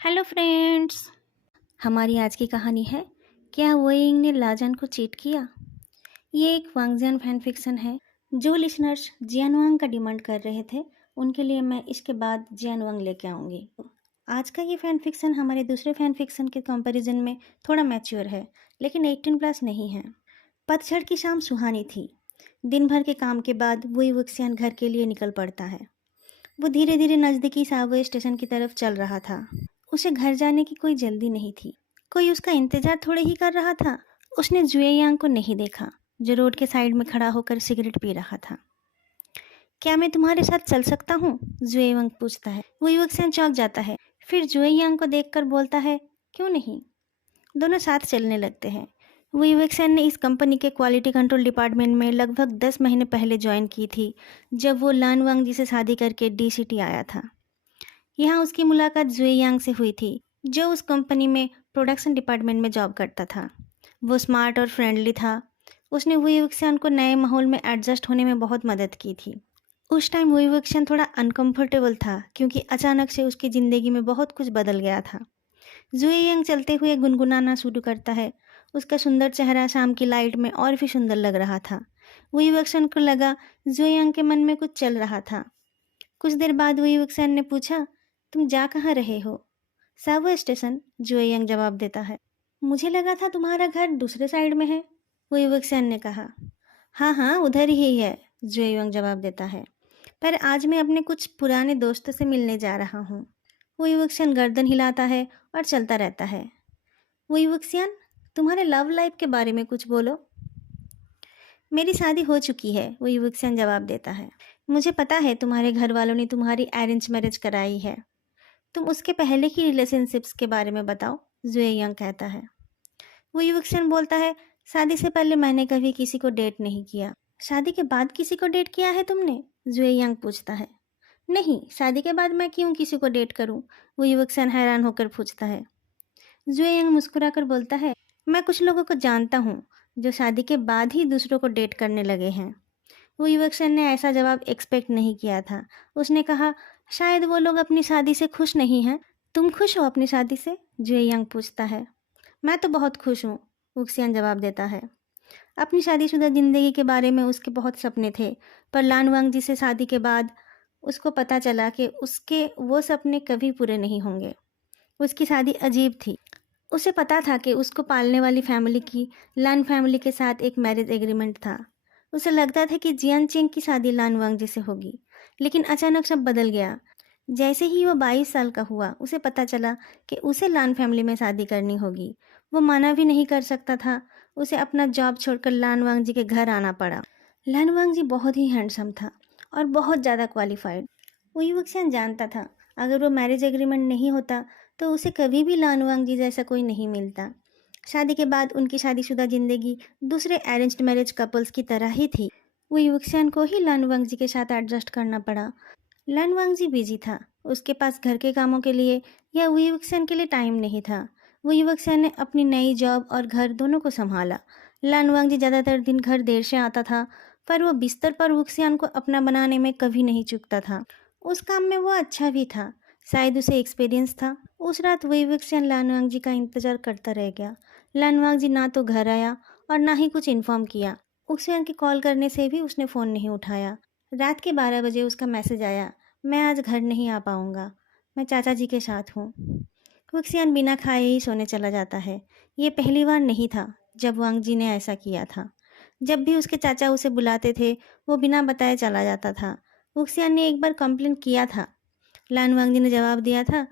Hello friends. हमारी आज की कहानी है, क्या वोइंग ने लाजन को चीट किया। ये एक वांगजियन फैन फिक्शन है। जो लिसनर्स जियानवांग का डिमांड कर रहे थे उनके लिए मैं इसके बाद जियानवांग लेके आऊँगी। आज का ये फैन फिक्शन हमारे दूसरे फैन फिक्शन के कंपैरिजन में थोड़ा मैच्योर है, लेकिन 18 प्लस नहीं है। पतझड़ की शाम सुहानी थी। दिन भर के काम के बाद वही वुक्सियान घर के लिए निकल पड़ता है। वो धीरे धीरे नज़दीकी साबवे स्टेशन की तरफ चल रहा था। उसे घर जाने की कोई जल्दी नहीं थी। कोई उसका इंतजार थोड़े ही कर रहा था। उसने जुएयांग को नहीं देखा, जो रोड के साइड में खड़ा होकर सिगरेट पी रहा था। क्या मैं तुम्हारे साथ चल सकता हूँ? जुएयांग पूछता है। वो युवक से चौंक जाता है, फिर जुएयांग को देखकर बोलता है, क्यों नहीं। दोनों साथ चलने लगते हैं। वो युवक सेन ने इस कंपनी के क्वालिटी कंट्रोल डिपार्टमेंट में लगभग 10 महीने पहले ज्वाइन की थी, जब वो लान वांग जी से शादी करके डी सिटी आया था। यहाँ उसकी मुलाकात जुए यांग से हुई थी, जो उस कंपनी में प्रोडक्शन डिपार्टमेंट में जॉब करता था। वो स्मार्ट और फ्रेंडली था। उसने हुई वुक्सियान को नए माहौल में एडजस्ट होने में बहुत मदद की थी। उस टाइम हुई वुक्सियान थोड़ा अनकंफर्टेबल था, क्योंकि अचानक से उसकी ज़िंदगी में बहुत कुछ बदल गया था। जुए यांग चलते हुए गुनगुनाना शुरू करता है। उसका सुंदर चेहरा शाम की लाइट में और भी सुंदर लग रहा था। हुई वुक्सियान को लगा जुए यांग के मन में कुछ चल रहा था। कुछ देर बाद हुई वुक्सियान ने पूछा, तुम जा कहाँ रहे हो? साबवे स्टेशन, जुएयंग जवाब देता है। मुझे लगा था तुम्हारा घर दूसरे साइड में है, वो युवक ने कहा। हाँ हाँ, उधर ही है, जुएयंग जवाब देता है। पर आज मैं अपने कुछ पुराने दोस्तों से मिलने जा रहा हूँ। वो युवक गर्दन हिलाता है और चलता रहता है। वो युवक तुम्हारे लव लाइफ के बारे में कुछ बोलो। मेरी शादी हो चुकी है, वो युवक जवाब देता है। मुझे पता है तुम्हारे घर वालों ने तुम्हारी अरेंज मैरिज कराई है। तुम उसके पहले की रिलेशनशिप्स के बारे में बताओ, जुएयंग कहता है। वो युवक बोलता है, शादी से पहले मैंने कभी किसी को डेट नहीं किया। शादी के बाद किसी को डेट किया है तुमने? जुएयंग पूछता है। नहीं, शादी के बाद मैं क्यों किसी को डेट करूं? वो युवक हैरान होकर पूछता है। जुएयंग मुस्कुराकर बोलता है, मैं कुछ लोगों को जानता हूँ जो शादी के बाद ही दूसरों को डेट करने लगे हैं। वो युवक ने ऐसा जवाब एक्सपेक्ट नहीं किया था। उसने कहा, शायद वो लोग अपनी शादी से खुश नहीं हैं। तुम खुश हो अपनी शादी से? जुएयंग पूछता है। मैं तो बहुत खुश हूँ, वुक्सियान जवाब देता है। अपनी शादीशुदा ज़िंदगी के बारे में उसके बहुत सपने थे, पर लानवांग जी से शादी के बाद उसको पता चला कि उसके वो सपने कभी पूरे नहीं होंगे। उसकी शादी अजीब थी। उसे पता था कि उसको पालने वाली फैमिली की लान फैमिली के साथ एक मैरिज एग्रीमेंट था। उसे लगता था कि जियान चेंग की शादी लान वांग जी से होगी, लेकिन अचानक सब बदल गया। जैसे ही वो 22 साल का हुआ, उसे पता चला कि उसे लान फैमिली में शादी करनी होगी। वो माना भी नहीं कर सकता था। उसे अपना जॉब छोड़कर लान वांग जी के घर आना पड़ा। लान वांग जी बहुत ही हैंडसम था और बहुत ज़्यादा क्वालिफाइड। वो युवक जानता था, अगर वो मैरिज एग्रीमेंट नहीं होता तो उसे कभी भी लान वांग जी जैसा कोई नहीं मिलता। शादी के बाद उनकी शादीशुदा ज़िंदगी दूसरे अरेंज्ड मैरिज कपल्स की तरह ही थी। वो युवक को ही लान वांग जी के साथ एडजस्ट करना पड़ा। लान वांग जी बिजी था। उसके पास घर के कामों के लिए या वो युवक के लिए टाइम नहीं था। वो युवक ने अपनी नई जॉब और घर दोनों को संभाला। लान वांग जी ज़्यादातर दिन घर देर से आता था, पर वो बिस्तर पर वुक्सियान को अपना बनाने में कभी नहीं चूकता था। उस काम में वो अच्छा भी था, शायद उसे एक्सपीरियंस था। उस रात वही वुक्सियान लानवांग जी का इंतज़ार करता रह गया। लानवांग जी ना तो घर आया और ना ही कुछ इन्फॉर्म किया। वुक्सियान के कॉल करने से भी उसने फ़ोन नहीं उठाया। रात के 12 बजे उसका मैसेज आया, मैं आज घर नहीं आ पाऊँगा, मैं चाचा जी के साथ हूँ। वुक्सियान बिना खाए ही सोने चला जाता है। ये पहली बार नहीं था जब वांग जी ने ऐसा किया था। जब भी उसके चाचा उसे बुलाते थे, वो बिना बताए चला जाता था। वुक्सियान ने एक बार कंप्लेन किया था। लान वांग जी ने जवाब दिया था,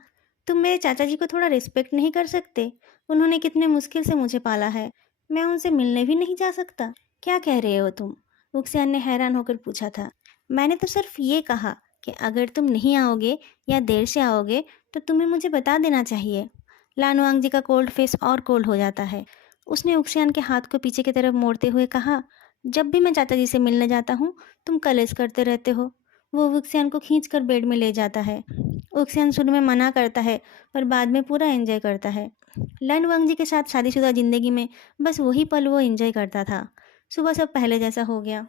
तुम मेरे चाचा जी को थोड़ा रिस्पेक्ट नहीं कर सकते? उन्होंने कितने मुश्किल से मुझे पाला है, मैं उनसे मिलने भी नहीं जा सकता। क्या कह रहे हो तुम? वुक्सियान ने हैरान होकर पूछा था। मैंने तो सिर्फ ये कहा कि अगर तुम नहीं आओगे या देर से आओगे तो तुम्हें मुझे बता देना चाहिए। लान वांग जी का कोल्ड फेस और कोल्ड हो जाता है। उसने वुक्सियान के हाथ को पीछे की तरफ मोड़ते हुए कहा, जब भी मैं चाचा जी से मिलने जाता हूँ तुम कलेश करते रहते हो। वो वुक्सियान को खींचकर बेड में ले जाता है। वुक्सियान शुरू में मना करता है, पर बाद में पूरा एंजॉय करता है। लन वांग जी के साथ शादीशुदा ज़िंदगी में बस वही पल वो एंजॉय करता था। सुबह सब पहले जैसा हो गया।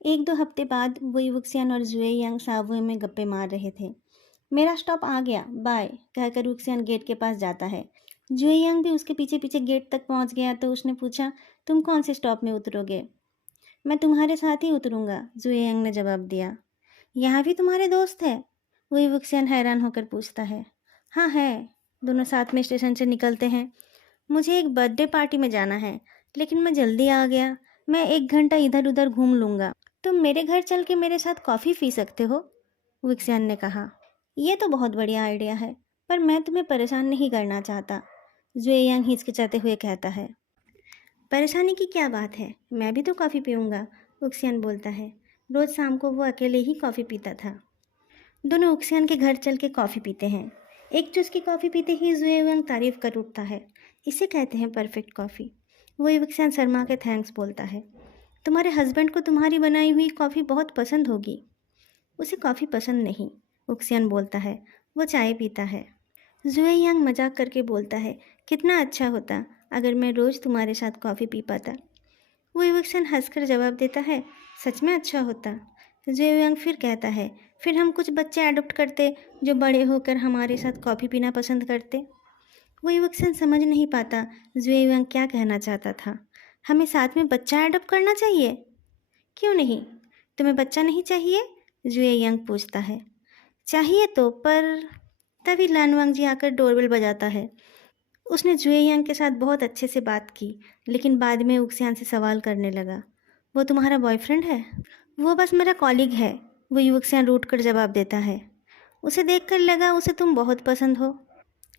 1-2 हफ्ते बाद वही वुक्सियान और जुए यांग सावुए में गप्पे मार रहे थे। मेरा स्टॉप आ गया, बाय कहकर वुक्सियान गेट के पास जाता है। जुएयांग भी उसके पीछे पीछे गेट तक पहुंच गया तो उसने पूछा, तुम कौन से स्टॉप में उतरोगे? मैं तुम्हारे साथ ही उतरूंगा, जुएयांग ने जवाब दिया। यहाँ भी तुम्हारे दोस्त है? वही वुक्सियान हैरान होकर पूछता है। हाँ है, दोनों साथ में स्टेशन से निकलते हैं। मुझे एक बर्थडे पार्टी में जाना है, लेकिन मैं जल्दी आ गया। मैं 1 घंटा इधर उधर घूम लूँगा। तुम मेरे घर चल के मेरे साथ कॉफ़ी पी सकते हो, वुक्सियान ने कहा। यह तो बहुत बढ़िया आइडिया है, पर मैं तुम्हें परेशान नहीं करना चाहता, जुएयांग हिचकिचाते हुए कहता है। परेशानी की क्या बात है, मैं भी तो कॉफ़ी पीऊँगा, वुक्सियान बोलता है। रोज़ शाम को वो अकेले ही कॉफ़ी पीता था। दोनों उक्सियान के घर चल के कॉफ़ी पीते हैं। एक चुस्की कॉफ़ी पीते ही जुएयांग तारीफ कर उठता है। इसे कहते हैं परफेक्ट कॉफ़ी। वो उक्सियान शर्मा के थैंक्स बोलता है। तुम्हारे हस्बैंड को तुम्हारी बनाई हुई कॉफ़ी बहुत पसंद होगी। उसे कॉफ़ी पसंद नहीं, उक्सियान बोलता है। वो चाय पीता है। जुएयांग मजाक करके बोलता है, कितना अच्छा होता अगर मैं रोज़ तुम्हारे साथ कॉफ़ी पी पाता। वो युवक्सन हंसकर जवाब देता है, सच में अच्छा होता। जुएयांग फिर कहता है, फिर हम कुछ बच्चे अडॉप्ट करते जो बड़े होकर हमारे साथ कॉफ़ी पीना पसंद करते। वो युवक्सन समझ नहीं पाता जुएयांग क्या कहना चाहता था। हमें साथ में बच्चा अडॉप्ट करना चाहिए? क्यों नहीं? तुम्हें बच्चा नहीं चाहिए? जुएयांग पूछता है। चाहिए तो, पर तभी लानवांग जी आकर डोरबेल बजाता है। उसने जुएयांग के साथ बहुत अच्छे से बात की, लेकिन बाद में उक्सियान से सवाल करने लगा, वो तुम्हारा बॉयफ्रेंड है? वो बस मेरा कॉलीग है, वो युवक्सियान रूठ कर जवाब देता है। उसे देखकर लगा उसे तुम बहुत पसंद हो,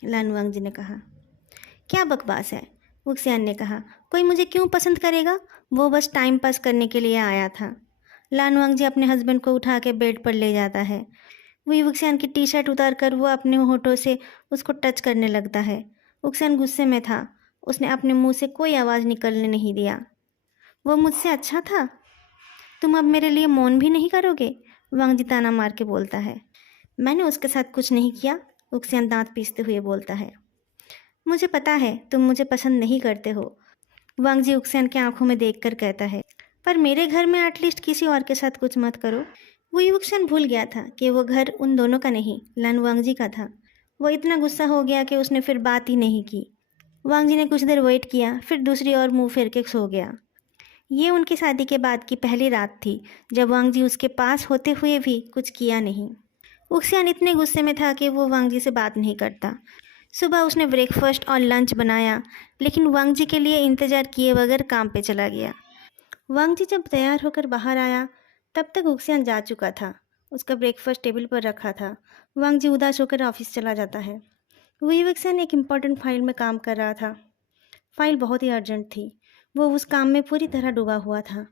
लानवांग जी ने कहा। क्या बकवास है, उक्सियान ने कहा। कोई मुझे क्यों पसंद करेगा? वो बस टाइम पास करने के लिए आया था। लानवांग जी अपने हस्बैंड को उठा के बेड पर ले जाता है। वो युवक्सियान की टी शर्ट उतार कर वो अपने होठों से उसको टच करने लगता है। उक्सियान गुस्से में था। उसने अपने मुंह से कोई आवाज़ निकलने नहीं दिया। वो मुझसे अच्छा था? तुम अब मेरे लिए मौन भी नहीं करोगे? वांगजी ताना मार के बोलता है। मैंने उसके साथ कुछ नहीं किया, उक्सियान दांत पीसते हुए बोलता है। मुझे पता है तुम मुझे पसंद नहीं करते हो, वांगजी उक्सियान की आंखों में देखकर कहता है। पर मेरे घर में एटलीस्ट किसी और के साथ कुछ मत करो। वो युवक्सन भूल गया था कि वो घर उन दोनों का नहीं, लन वांगजी का था। वो इतना गुस्सा हो गया कि उसने फिर बात ही नहीं की। वांगजी ने कुछ देर वेट किया, फिर दूसरी ओर मुंह फेर के सो गया। ये उनकी शादी के बाद की पहली रात थी जब वांगजी उसके पास होते हुए भी कुछ किया नहीं। उक्सियान इतने गुस्से में था कि वो वांगजी से बात नहीं करता। सुबह उसने ब्रेकफास्ट और लंच बनाया, लेकिन वांगजी के लिए इंतज़ार किए बगैर काम पे चला गया। वांगजी जब तैयार होकर बाहर आया तब तक उक्सियान जा चुका था। उसका ब्रेकफास्ट टेबल पर रखा था। वांगजी उदास होकर ऑफिस चला जाता है। विवेक्सन एक इम्पॉर्टेंट फाइल में काम कर रहा था। फाइल बहुत ही अर्जेंट थी। वो उस काम में पूरी तरह डूबा हुआ था।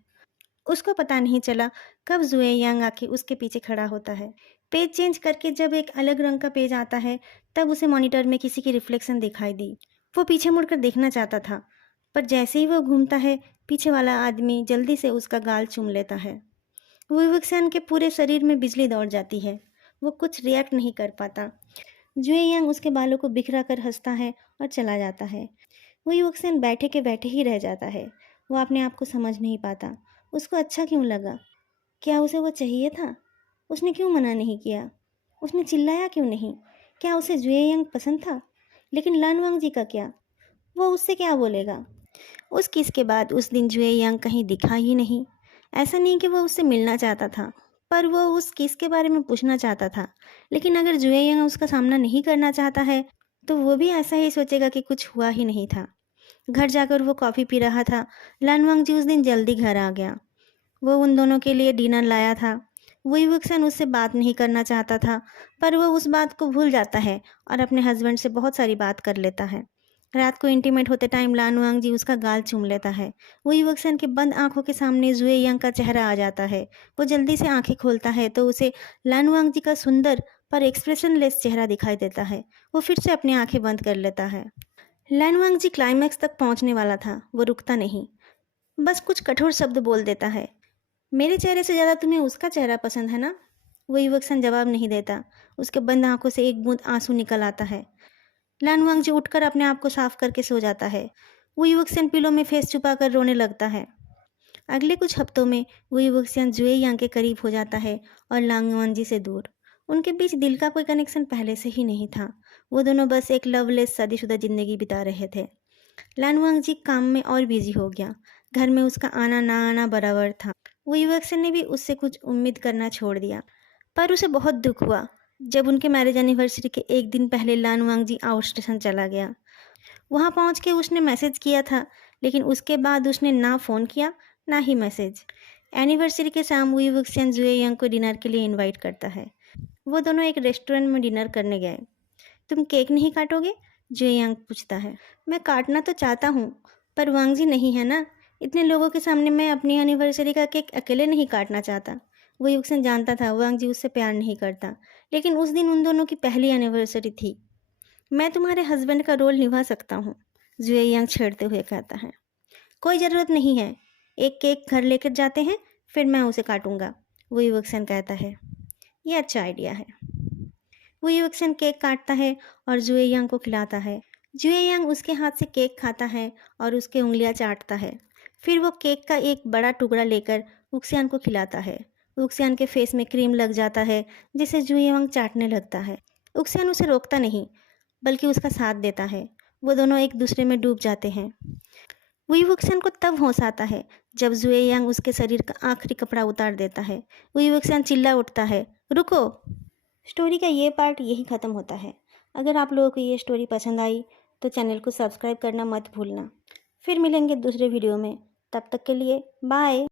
उसको पता नहीं चला कब जुएयांग आके उसके पीछे खड़ा होता है। पेज चेंज करके जब एक अलग रंग का पेज आता है तब उसे मॉनिटर में किसी की रिफ्लेक्शन दिखाई दी। वो पीछे मुड़कर देखना चाहता था, पर जैसे ही वो घूमता है पीछे वाला आदमी जल्दी से उसका गाल चूम लेता है। विवेक्सन के पूरे शरीर में बिजली दौड़ जाती है। वो कुछ रिएक्ट नहीं कर पाता। जुएयांग उसके बालों को बिखरा कर हंसता है और चला जाता है। वो युवक्सन बैठे के बैठे ही रह जाता है। वो अपने आप को समझ नहीं पाता। उसको अच्छा क्यों लगा? क्या उसे वो चाहिए था? उसने क्यों मना नहीं किया? उसने चिल्लाया क्यों नहीं? क्या उसे जुएयांग पसंद था? लेकिन लानवांग जी का क्या? वो उससे क्या बोलेगा? उस किस के बाद उस दिन जुएयांग कहीं दिखा ही नहीं। ऐसा नहीं कि वो उससे मिलना चाहता था, पर वो उस किस के बारे में पूछना चाहता था। लेकिन अगर जुएयांग उसका सामना नहीं करना चाहता है तो वो भी ऐसा ही सोचेगा कि कुछ हुआ ही नहीं था। घर जाकर वो कॉफ़ी पी रहा था। लानवांग जी उस दिन जल्दी घर आ गया। वो उन दोनों के लिए डिनर लाया था। वो युवक्सन उससे बात नहीं करना चाहता था, पर वो उस बात को भूल जाता है और अपने हस्बैंड से बहुत सारी बात कर लेता है। रात को इंटीमेट होते टाइम लानवांग जी उसका गाल चूम लेता है। वो युवक्सन के बंद आंखों के सामने जुएयांग का चेहरा आ जाता है। वो जल्दी से आंखें खोलता है तो उसे लानवांग जी का सुंदर पर एक्सप्रेशनलेस चेहरा दिखाई देता है। वो फिर से अपनी आंखें बंद कर लेता है। लानवांग जी क्लाइमैक्स तक पहुंचने वाला था। वो रुकता नहीं, बस कुछ कठोर शब्द बोल देता है। मेरे चेहरे से ज़्यादा तुम्हें उसका चेहरा पसंद है ना? वो युवक्सन जवाब नहीं देता। उसके बंद आंखों से एक बूंद आंसू निकल आता है। लानवांग जी उठकर अपने आप को साफ करके सो जाता है। वो युवक्सन पिलो में फेस छुपाकर रोने लगता है। अगले कुछ हफ्तों में वो युवक्सन जुएयांग के करीब हो जाता है और लानवांग जी से दूर। उनके बीच दिल का कोई कनेक्शन पहले से ही नहीं था। वो दोनों बस एक लवलेस शादीशुदा ज़िंदगी बिता रहे थे। लान वांगजी काम में और बिजी हो गया। घर में उसका आना ना आना बराबर था। वो युवक ने भी उससे कुछ उम्मीद करना छोड़ दिया। पर उसे बहुत दुख हुआ जब उनके मैरिज एनिवर्सरी के एक दिन पहले लान वांगजी आउट स्टेशन चला गया। वहाँ पहुँच के उसने मैसेज किया था, लेकिन उसके बाद उसने ना फ़ोन किया ना ही मैसेज। एनिवर्सरी के शाम वुई वुक्सियन जुए यंग को डिनर के लिए इनवाइट करता है। वो दोनों एक रेस्टोरेंट में डिनर करने गए। तुम केक नहीं काटोगे? जुए यंग पूछता है। मैं काटना तो चाहता हूँ, पर वांगजी नहीं है ना। इतने लोगों के सामने मैं अपनी एनिवर्सरी का केक अकेले नहीं काटना चाहता। वो युक्सन जानता था वांगजी उससे प्यार नहीं करता, लेकिन उस दिन उन दोनों की पहली एनिवर्सरी थी। मैं तुम्हारे हस्बैंड का रोल निभा सकता हूँ, जुए यंग छेड़ते हुए कहता है। कोई ज़रूरत नहीं है, एक केक घर लेकर जाते हैं, फिर मैं उसे काटूंगा, वो युवक्सन कहता है। ये अच्छा आइडिया है। वो युवक्सन केक काटता है और जुए यंग को खिलाता है। जुए यंग उसके हाथ से केक खाता है और उसके उंगलियां चाटता है। फिर वो केक का एक बड़ा टुकड़ा लेकर उक्सियान को खिलाता है। उक्सियान के फेस में क्रीम लग जाता है, जिसे जुए यंग चाटने लगता है। उक्सियान उसे रोकता नहीं, बल्कि उसका साथ देता है। वो दोनों एक दूसरे में डूब जाते हैं। वुई वुक्सन को तब होश आता है जब जुए यांग उसके शरीर का आखिरी कपड़ा उतार देता है। वुई वुक्सन चिल्ला उठता है, रुको। स्टोरी का ये पार्ट यही ख़त्म होता है। अगर आप लोगों को ये स्टोरी पसंद आई तो चैनल को सब्सक्राइब करना मत भूलना। फिर मिलेंगे दूसरे वीडियो में। तब तक के लिए बाय।